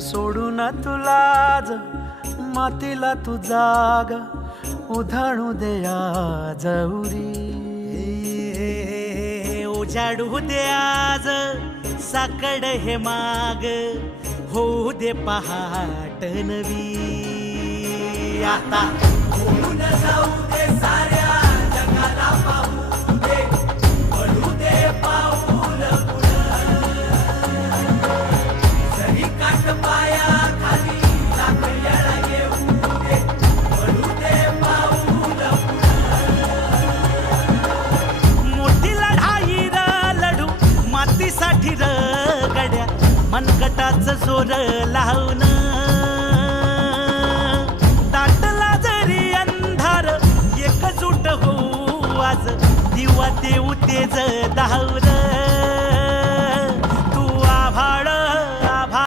सोडून तुला मातीला तू जाग उधाणू दे आज उरी उजाडू दे आज साकड हे माग होऊ दे पहाट नवी आता होऊन जाऊ दे साऱ्या जगाला पाहू दे पडू दे पाऊल जरी काट पाया खाली लाकड्याला येऊ दे पडू दे पाऊल मोठी लढाई र लढू मातीसाठी र गड्या मनगटाचं जोर लावून दाटला जरी अंधार एकजूट होऊ आज दिवा देऊ तेज धावलं